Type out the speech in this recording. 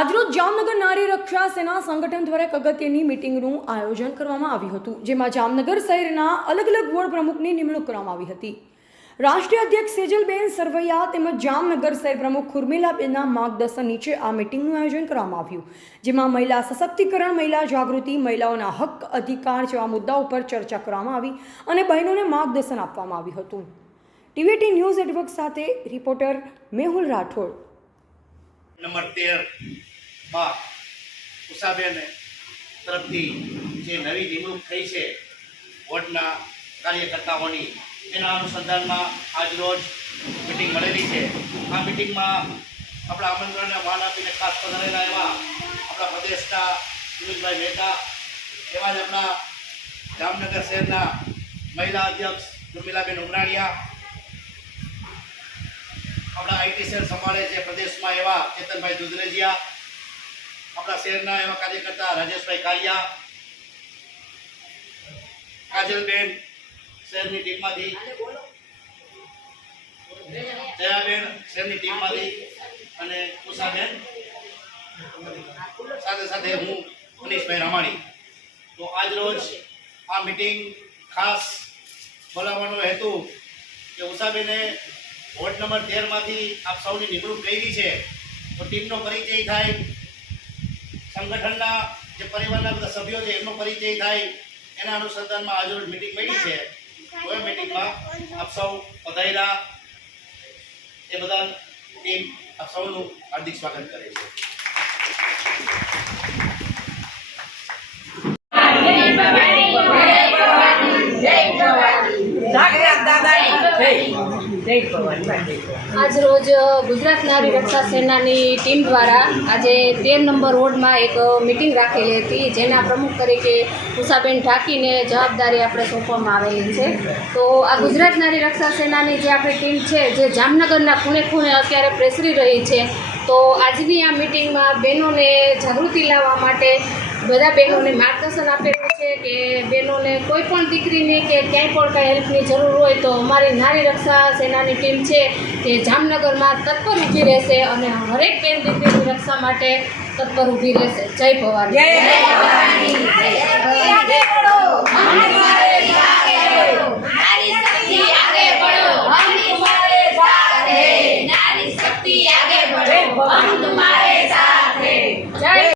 આજરોજ જામનગર નારી રક્ષા સેના સંગઠન દ્વારા એક અગત્યની મીટિંગનું આયોજન કરવામાં આવ્યું હતું, જેમાં જામનગર શહેરના અલગ અલગ વોર્ડ પ્રમુખની નિમણૂક કરવામાં આવી હતી। રાષ્ટ્રીય અધ્યક્ષ સેજલબેન સરવૈયા તેમજ જામનગર શહેર પ્રમુખ ઉર્મિલાબેનના માર્ગદર્શન નીચે આ મીટિંગનું આયોજન કરવામાં આવ્યું, જેમાં મહિલા સશક્તિકરણ, મહિલા જાગૃતિ, મહિલાઓના હક અધિકાર જેવા મુદ્દાઓ પર ચર્ચા કરવામાં આવી અને બહેનોને માર્ગદર્શન આપવામાં આવ્યું હતું। ટીવીટી ન્યૂઝ નેટવર્ક સાથે રિપોર્ટર મેહુલ રાઠોડ। નંબર 13 માં ઉષાબેન તરફથી જે નવી નિમણૂક થઈ છે વોર્ડના કાર્યકર્તાઓની, એના અનુસંધાનમાં આજરોજ મિટિંગ મળેલી છે। આ મિટિંગમાં આપણા આમંત્રણને માન આપીને ખાસ પધારેલા એવા આપણા પ્રદેશના સુરેશભાઈ મહેતા, એવા જ આપણા જામનગર શહેરના મહિલા અધ્યક્ષ ઉર્મિલાબેન ઉમરાણીયા, આપણા આઈટી સેલ સંભાળે છે પ્રદેશમાં એવા ચેતનભાઈ દુધરેજિયા, આપણા શહેરના એવા કાર્યકર્તા રાજેશભાઈ કાલિયા, કાજલબેન શહેરની ટીમમાંથી, જયાબેન શહેરની ટીમમાંથી અને ઉષાબેન, સાથે સાથે હું મનીષભાઈ રામાણી। તો આજ રોજ આ મિટિંગ ખાસ બોલાવવાનો હેતુ કે ઉષાબેને વોર્ડ નંબર 13 માંથી આપ સૌની નિમણૂક કરી છે, તો ટીમનો પરિચય થાય, સંગઠનના જે પરિવારના બધા સભ્યો છે એમનો પરિચય થાય, એના અનુસંધાનમાં આજરોજ મિટિંગ મળી છે। તો એ મિટિંગમાં આપ સૌ પધાર્યા, એ બધા ટીમ આપ સૌનું હાર્દિક સ્વાગત કરે છે। આજ રોજ ગુજરાત નારી રક્ષા સેનાની ટીમ દ્વારા આજે 13 નંબર વોર્ડમાં એક મિટિંગ રાખેલી હતી, જેના પ્રમુખ તરીકે ઉષાબેન ઢાકીને જવાબદારી આપણે સોંપવામાં આવેલી છે। તો આ ગુજરાત નારી રક્ષા સેનાની જે આપણી ટીમ છે, જે જામનગરના ખૂણે ખૂણે અત્યારે પ્રસરી રહી છે, તો આજની આ મિટિંગમાં બહેનોને જાગૃતિ લાવવા માટે બધા બહેનોને માર્ગદર્શન આપેલું છે કે બહેનોને કોઈ પણ દીકરીને કે ક્યાંય પણ કાંઈ હેલ્પની જરૂર હોય તો અમારી નારી રક્ષા સેનાની ટીમ છે તે જામનગરમાં તત્પર ઊભી રહેશે અને હરેક બેન દીકરીની રક્ષા માટે તત્પર ઊભી રહેશે। જય ભવાની।